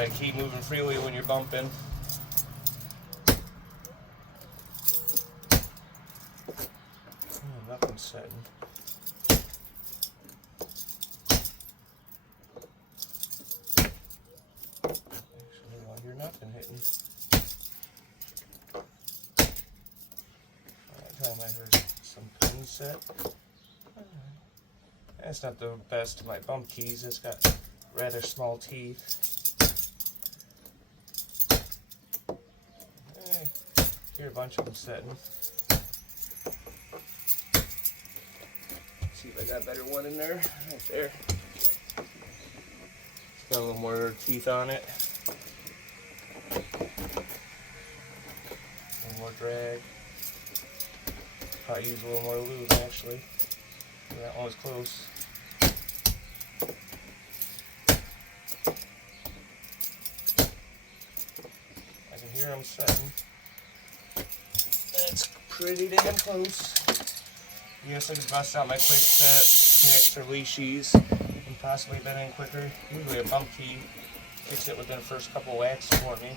that key moving freely when you're bumping. Nothing's setting. Actually, well, you're nothing hitting. That time I heard some pins set. That's not the best of my bump keys. It's got rather small teeth. I hear a bunch of them setting. See if I got a better one in there. Right there. It's got a little more teeth on it. A little more drag. Probably use a little more lube actually. That one was close. I can hear them setting. That's pretty damn close. Yes, I could bust out my quick set, the extra leashes, and possibly bend in quicker. Usually a bump key kicks it within the first couple whacks for me.